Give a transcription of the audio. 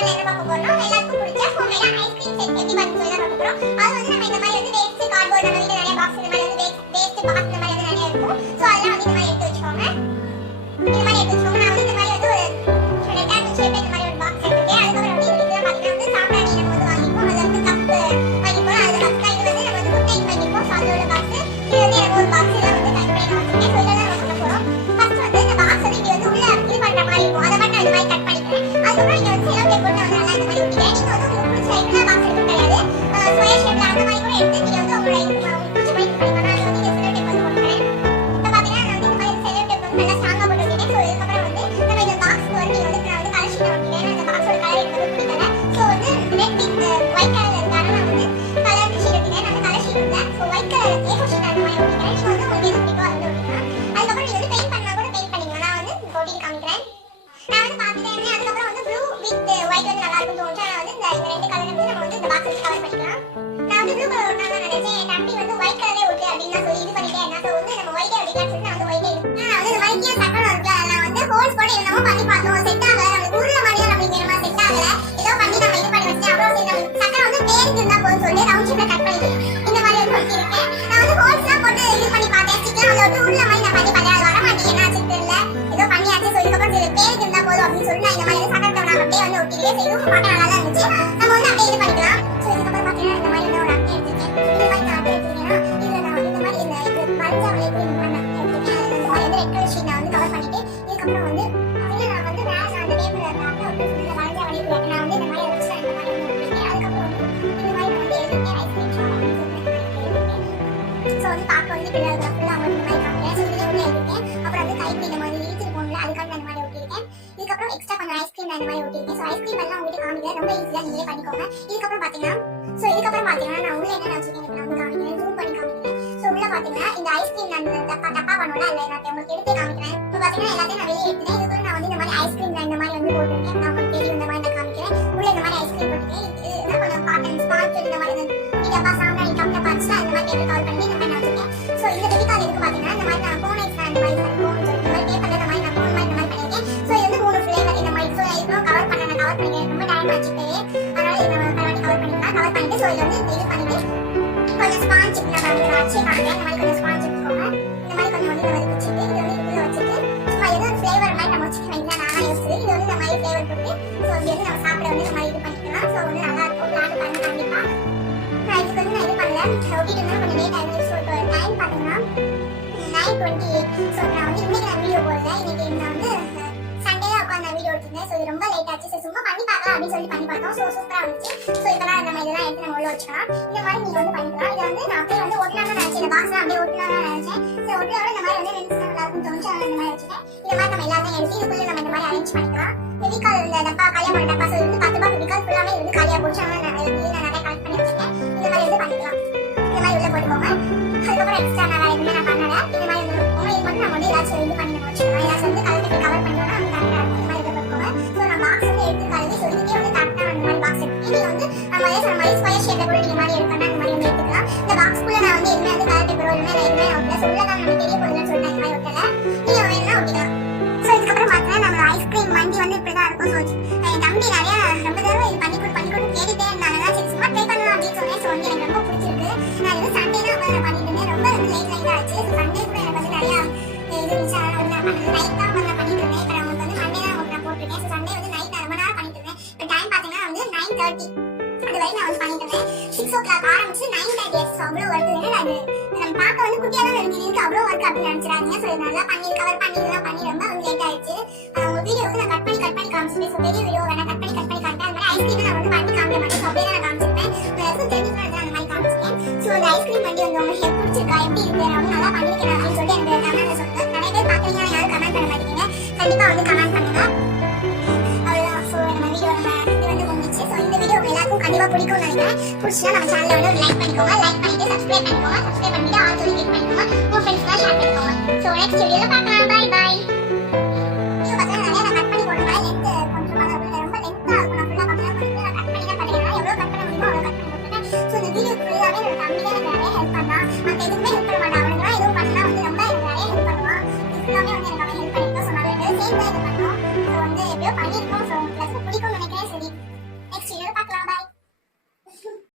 சேனல்ல என்ன பார்க்க போறோம்னா எல்லாருக்கும் பிடிச்ச ஹோம்மேட் ஐஸ்கிரீம் செட் எப்படி பண்ணி சொல்லி தான் பார்க்க போறோம். அது வந்து நம்ம இந்த மாதிரி வந்து வேஸ்ட் கார்ட்போர்ட் நம்ம வீட்ல நிறைய பாக்ஸ் இந்த மாதிரி வந்து வேஸ்ட் பாக்ஸ் இந்த மாதிரி வந்து நிறைய இருக்கும். சோ அதெல்லாம் வந்து இந்த மாதிரி எடுத்து வச்சுக்கோங்க. இந்த மாதிரி எடுத்து வச்சுக்கோங்க. நான் வந்து இந்த மாதிரி வந்து ஒரு ரெக்டாங்கிள் ஷேப்ல இந்த மாதிரி ஒரு பாக்ஸ் எடுத்துட்டேன். அதுக்கப்புறம் வந்து இதுல பாத்தீங்கன்னா வந்து சாம்பிராணி நம்ம வந்து வாங்கிப்போம். அது வந்து கப் வாங்கிப்போம். அது ஃபர்ஸ்ட் இது வந்து நம்ம வந்து முட்டை வாங்கிப்போம். ஸோ அதோட பாக்ஸ் இது வந்து எனக்கு ஒரு பாக்ஸ் இதில் வந்து தனிப்படி நான் வச்சிருக்கேன். ஸோ இதெல்லாம் நம்ம பண்ண போறோம். ஃபர்ஸ்ட் வந்து இந்த பாக்ஸ் வந்து இங்க வந்து உள்ள இது பண்ற மாதிரி இருக்கும். அதை மட்டும் இந்த மாதிரி கட் பண்ணிக்கிறேன். அதுக்கப்புறம் இங்க வந்து சிலோ டேப் போட்டு வந்து நல்லா இந்த மாதிரி ஒட்டிக்கிறேன். நீங்க வந்து உங்களுக்கு பிடிச்ச ரெகுலர் பாக்ஸ் எடுக்க கிடையாது. ஸ்கொயர் ஷேப்ல அந்த மாதிரி கூட எடுத்து நீங்க வந்து உங்களோட உங்களுக்கு பிடிச்ச மாதிரி பண்ணிக்கலாம். நான் வந்து இங்க சிலோ டேப் வந்து போட்டுக்கிறேன். இப்போ பாத்தீங்கன்னா நான் வந்து இந்த மாதிரி சிலோ டேப் வந்து நல்லா ஸ்ட்ராங்கா போட்டு வச்சிருக்கேன். ஸோ இதுக்கப்புறம் வந்து நம்ம இந்த பாக்ஸ்க்கு வந்து நீங்க வந்து நான் வந்து கலர் ஷீட் ஒட்டிக்கிறேன். இந்த பாக்ஸோட கலர் எனக்கு வந்து பிடிக்கல. ஸோ வந்து ரெட் பிங்க் ஒயிட் கலர்ல இருக்கான நான் வந்து கலர் ஷீட் ஒட்டிக்கிறேன். நான் கலர் ஷீட் இல்ல. ஸோ ஒயிட் கலர் ஏ4 ஷீட் அந்த மாதிரி ஒட்டிக்கிறேன். நீங்க வந்து உங்களுக்கு எது பிடிக்கோ அது ஒட்டிக்கலாம். அதுக்கப்புறம் நீங்க வந்து பெயிண்ட் பண்ணா கூட பெயிண்ட் பண்ணிக்கலாம். நான் வந்து ஒட்டிட்டு காமிக்கிறேன். நான் வந்து பார்த்துட்டே இருந்தேன். அதுக்கப்புறம் வந்து ப்ளூ வித் ஒயிட் வந்து நல்லா இருக்கும் தோணுச்சு. நான் வந்து இந்த ரெண்டு கலர் வந்து நம்ம வந்து இந்த பாக்ஸ் வச்சு கவர் பண்ணிக்கலாம். நான் வந்து ப்ளூ கலர் ஒட்டலாம் நினைச்சேன். என் தம்பி வந்து ஒயிட் கலரே ஒட்டு அப்படின்னு நான் சொல்லி இது பண்ணிட்டே இருந்தேன். ஸோ வந்து நம்ம ஒயிட்டே ஒட்டிக்கலாம்னு சொல்லி நான் வந்து ஒயிட்டே எடுத்தேன். நான் வந்து இந்த மாதிரி கீழே சக்கரம் இருக்குல்ல, அதில் வந்து ஹோல்ஸ் போட்டு என்னமோ பண்ணி பார்த்தோம். செட் ஆகல. நம்மளுக்கு உருள மாதிரியா நம்மளுக்கு வேணுமா செட் ஆகல. ஏதோ பண்ணி நம்ம இது பண்ணி வச்சேன். அப்புறம் சரி நம்ம சக்கரம் வந்து பேருக்கு இருந்தா போதும் சொல்லி ரவுண்ட் ஷேப்ல கட் பண்ணி இந்த மாதிரி வந்து ஒட்டியிருக்கேன். நான் வந்து ஹோல்ஸ்லாம் போட்டு இது பண்ணி பார்த்தேன். ஸ்டிக்கர் அதில் வந்து உருள மாதிரி நான் பண்ணி பார்த்தேன். அது வர மாட்டேங்குது. என்ன ஆச்சுன்னு தெரியல. ஏதோ பண்ணியாச்சு. ஸோ இதுக்கப்புறம் சரி பேருக்கு இருந்தா போதும் அப்படின்னு சொல்லி நான் இந்த மாதிரி வந்து சக்கரத்தை நான் அப்படியே வந்து ஒட்டிக்கிறேன். ஸோ இதுவும் பார்க்க நல்லா தான் இருந்துச்சு. நம்ம வந்து அப்படியே இது பண்ணிக்கலாம். ஸோ இதுக்கப்புறம் பார்த்தீங்கன்னா இந்த மாதிரி வந்து ஒரு அட்டை எடுத்துருக்கேன். இந்த மாதிரி நான் அட்டை எடுத்துருக்கேன்னா இதில் நான் வந்து இந்த மாதிரி இந்த இது மஞ்சள் வளைப்பு இந்த மாதிரி நான் எடுத்துருக்கேன். அதில் இந்த மாதிரி வந்து ரெட் கலர் ஷீட் நான் வந்து கவர் பண்ணிட்டு இதுக்கப்புறம் வந்து நான் வந்து வேற அந்த பேப்பரில் இருக்க அட்டை ஒட்டு ஃபுல்லாக மஞ்சள் வளைப்பு நான் வந்து இந்த மாதிரி வச்சு இந்த மாதிரி வந்து ஒட்டிருக்கேன். அதுக்கப்புறம் வந்து இந்த மாதிரி நான் வந்து எழுதிருக்கேன் ஐஸ்கிரீம் ஷாப் அப்படின்னு சொல்லி எழுதிருக்கேன். ஸோ வந்து பார்க்க வந்து பிள்ளை ஃபுல்லாக அவங்க இந்த மாதிரி காமிக்கிறேன். ஸோ இதுலேயே உள்ள எழுதிருக்கேன். அப்புறம் வந்து கைக்கு இந்த மாதிரி இழுத்துருக்கோம்ல அதுக்காக நான் இந்த மாதிரி ஒட்டிருக்கேன். இதுக்கப்புறம் எக்ஸ்ட்ரா கொஞ்சம் ஐஸ்கிரீம் நான் இந்த மாதிரி ஒட்டிருக்கேன். ஸோ ஐஸ்கிரீம் எல்லாம் உங்ககிட்ட காமிக்கிறேன். ரொம்ப ஈஸியாக நீங்களே பண்ணிக்கோங்க. இதுக்கப்புறம் பார்த்தீங்கன்னா நான் உள்ள என்ன வச்சிருக்கேன் நான் வந்து காமிக்கிறேன். ஜூம் பண்ணி காமிக்கிறேன். ஸோ உள்ள பார்த்தீங்கன்னா இந்த ஐஸ்கிரீம் நான் இந்த டப்பா பண்ணோம்ல அதில் நான் உங்களுக்கு எடுத்து காமிக்கிறேன். இப்போ பார்த்தீங்கன்னா எல்லாத்தையும் நான் வெளியே எடுத்துட்டேன். இதுக்குள்ள நான் வந்து இந்த மாதிரி ஐஸ்கிரீம் நான் இந்த மாதிரி வந்து போட்டிருக்கேன். நான் உங்களுக்கு தெரியும் இந்த மாதிரி நான் காமிக்கிறேன். உள்ள இந்த மாதிரி ஐஸ்கிரீம் போட்டிருக்கேன். இது கொஞ்சம் காட்டன் ஸ்பான்ச் இந்த மாதிரி டப்பா சாம்பிராணி கம்மியாக பார்த்துட்டு அந்த மாதிரி பேப்பர் கவர் பண்ணி இந்த மாதிரி நான் வச்சிருக்கேன். ஸோ இந்த வெடிக்கால் இருக்கு பார்த்தீங்கன்னா இந்த மாதிரி நான் கோன் ஐஸ் இந்த மாதிரி கோன் சொல்லி இந்த மாதிரி பேப்பர்ல இந்த மாதிரி நான் கோன் மாதிரி இந்த மாதிரி பண்ணியிருக்கேன். ஸோ இது வந்து 3 ஃப்ளேவர் இந்த மாதிரி. ஸோ இதுவும் கவர் பண்ணிக்கிறேன். ரொம்ப டைம் ஆச்சுட்டு அதனால இதை நம்ம கவர் பண்ணிக்கலாம். கவர் பண்ணிட்டு ஸோ இது வந்து இது பண்ணிட்டு கொஞ்சம் ஸ்பான்ச் நம்ம வந்து வச்சு காமிக்கிறேன். இந்த மாதிரி கொஞ்சம் ஸ்பான்ச் எடுத்துக்கோங்க. இந்த மாதிரி கொஞ்சம் வந்து நம்ம வச்சுட்டு இது வந்து இதுக்குள்ள வச்சுட்டு சும்மா ஏதோ ஒரு ஃப்ளேவர் மாதிரி நம்ம வச்சுக்க வேண்டியதான். நானே யோசிச்சு இது வந்து இந்த மாதிரி ஃப்ளேவர் போட்டு ஸோ இது வந்து நம்ம சாப்பிட வந்து இந்த மாதிரி இது பண்ணிக்கலாம். ஸோ வந்து நல்லா இருக்கும். பிளான் பண்ணி கண்டிப்பாக நான் இதுக்கு வந்து நான் இது பண்ணல ஒட்டிட்டு இருந்தால் கொஞ்சம் லேட் ஆகிடுச்சு. ஸோ இப்போ டைம் பார்த்தீங்கன்னா 9:28. ஸோ நான் வந்து இன்னைக்கு நான் வீடியோ போடல. இன்னைக்கு நான் வந்து சண்டே தான் உட்காந்து நான் வீடியோ எடுத்துருந்தேன். ஸோ இது ரொம்ப லேட் ஆச்சு. ஸோ சும்மா பண்ணி பார்க்கலாம் அப்படின்னு சொல்லி பண்ணி பார்த்தோம். ஸோ சூப்பராக இருந்துச்சு. ஸோ இதெல்லாம் நம்ம இதெல்லாம் எடுத்து நம்ம உள்ள வச்சுக்கலாம். இந்த மாதிரி நீங்கள் வந்து பண்ணிக்கலாம். இதை வந்து நான் அப்படியே வந்து ஒட்டலாம் நினைச்சேன். இந்த பாக்ஸ்லாம் அப்படியே ஒட்டலாம் நினைச்சேன். ஸோ ஒட்டலோட இந்த மாதிரி வந்து ரெண்டு நல்லா இருக்கும் தோணுச்சு. அதனால இந்த மாதிரி வச்சுட்டேன். இந்த மாதிரி நம்ம எல்லாத்தையும் எடுத்து இதுக்குள்ளே நம்ம இந்த மாதிரி அரேஞ்ச் பண்ணிக்கலாம். வெடிக்கால் இந்த டப்பா கல்யாணம் டப்பா ஸோ இது வந்து 10 ரூபாய் வெடிக்கால் ஃபுல்லாமே வந்து காலியாக போச்சு. அதனால நான் நிறைய கலெக்ட் பண்ணி வச்சிருக்கேன். இந்த மாதிரி வந்து பண்ணிக்கலாம். இந்த மாதிரி உள்ள போட்டுக்கோங்க. அதுக்கப்புறம் எக்ஸ்ட்ரா நான் வேறு எதுவுமே நான் பண்ணலை. இந்த மாதிரி வந்து இது மட்டும் நம்ம வந்து ஏதாச்சும் இது பண்ணி நம்ம வச்சுக்கலாம். ஏதாச்சும் வந்து கலர் கவர் பண்ணிட்டோம்னா நம்ம கரெக்டாக இருக்கும். இந்த மாதிரி இதை போட்டுக்கோங்க. ஸோ நான் பாக்ஸ் வந்து எடுத்து கழுவி ஸோ இதுக்கே வந்து கரெக்டாக அந்த மாதிரி பாக்ஸ் எடுத்து நீங்கள் வந்து நம்ம சொன்ன மாதிரி ஸ்கொயர் ஷேப்பில் கூட இந்த மாதிரி எடுக்கணும். அந்த மாதிரி வந்து எடுத்துக்கலாம். இந்த பாக்ஸ்க்குள்ளே நான் வந்து எதுவுமே வந்து கலர் பேப்பரோ எதுவுமே நான் எதுவுமே ஒட்டல. ஸோ உள்ள தான் நம்ம தெரிய போகுதுன்னு சொல்லிட்டு இந்த மாதிரி ஒட்டலை. நீங்கள் வேணும்னா ஒட்டிக்கலாம். ஸோ இதுக்கப்புறம் பார்த்தீங்கன்னா நம்ம ஐஸ்கிரீம் வண்டி வந்து இப்படி தான் இருக்கும். ஸோ என் தம்பி நிறையா ரொம்ப தடவை இது பண்ணி கொடு கேட்டுட்டே இருந்தாங்க. சரி சும்மா ட்ரை பண்ணலாம் அப்படின்னு சொன்னேன். ஸோ வந்து எனக்கு ரொம்ப பிடிச்சிருக்கு. நான் இது சண்டே தான் வந்து நான் பண்ணிட்டு இருந்தேன். ரொம்ப வந்து லேட் ஆச்சு. ஸோ சண்டே கூட எனக்கு வந்து நிறையா இது இருந்துச்சு. அதனால வந்து நான் பண்ணது நைட் தான் வந்து நான் பண்ணிட்டு இருந்தேன். இப்போ நமக்கு வந்து சண்டே தான் உங்களுக்கு நான் போட்டிருக்கேன். ஸோ சண்டே வந்து நைட் நான் ரொம்ப நேரம் பண்ணிட்டு இருந்தேன். இப்போ டைம் பார்த்தீங்கன்னா வந்து 9:30 அது வரை நான் வந்து பண்ணிட்டு இருந்தேன். 6 o'clock ஆரம்பிச்சு 9:30 ஸோ அவ்வளோ வருது. அது நம்ம பார்க்க வந்து குட்டியாக தான் இருந்துச்சு. அவ்வளோ ஒர்க் அப்படின்னு நினச்சிடாதீங்க. ஸோ நல்லா பண்ணி கவர் பண்ணி இதெல்லாம் பண்ணி ரொம்ப வந்து லேட் ஆயிடுச்சு. உங்கள் வீடியோ வந்து நான் கட் பண்ணி காமிச்சிருந்தேன். ஸோ பெரிய வீடியோ வேணா கட் பண்ணி காமிட்டேன். அது மாதிரி ஐஸ்கிரீம் நான் வந்து பண்ணி காமிக்க மாட்டேன். ஸோ அப்படியே தான் நான் காமிச்சிருப்பேன். எல்லாருக்கும் தெரிஞ்சுக்கணும் அந்த மாதிரி காமிச்சிருக்கேன். ஸோ அந்த ஐஸ்கிரீம் வண்டி வந்து உங்களுக்கு எப்படி பிடிச்சிருக்கா எப்படி இருக்கு நான் வந்து நல்லா பண்ணிருக்கேன் அப்படின்னு சொல்லி எனக்கு கமெண்ட்ல சொல்லுங்க. நிறைய பேர் பார்க்குறீங்க யாரும் கமெண்ட் பண்ண மாட்டேங்க. கண்டிப்பாக வந்து கமெண்ட் பண்ணுங்க. அவ்வளோதான். ஸோ நம்ம வீடியோ இது வந்து முடிஞ்சிச்சு. ஸோ இந்த வீடியோ உங்க எல்லாருக்கும் கண்டிப்பாக பிடிக்கும்னு நினைக்கிறேன். பிடிச்சினா நம்ம சேனலை வந்து ஒரு லைக் பண்ணிக்கோங்க. லைக் பண்ணிட்டு சப்ஸ்கிரைப் பண்ணிட்டு ஆல் சொல்லி கிளிக் பண்ணிக்கோங்க. உங்கள் ஃப்ரெண்ட்ஸ்லாம் ஷேர் பண்ணிக்கோங்க. ஸோ நெக்ஸ்ட் வீடியோவில் பார்க்கலாம். பாய் பாய். வீடியோ பார்த்தா நிறைய நான் கட் பண்ணி போடுறேன். லென்த் கொஞ்சம் ரொம்ப லென்த்தாக இருக்கும். நான் ஃபுல்லாக கம்மியாக பண்ணிட்டு நான் கட் பண்ணி தான் பண்ணிக்கிறேன். எவ்வளோ கட் பண்ண முடியுமோ அவ்வளோ கட் பண்ணி போட்டுருக்கேன். ஸோ இந்த வீடியோ ஃபுல்லாகவே என்னோட தம்பி தான் எனக்கு நிறைய ஹெல்ப் பண்ணா. மற்ற எதுவுமே ஹெல்ப் பண்ண மாட்டான். அவனுக்குலாம் எதுவும் பண்ணா வந்து ரொம்ப எனக்கு நிறைய ஹெல்ப் பண்ணுவான். இது ஃபுல்லாகவே வந்து எனக்கு அவன் ஹெல்ப் பண்ணியிருக்கான். ஸோ நான் சேர்ந்து இதை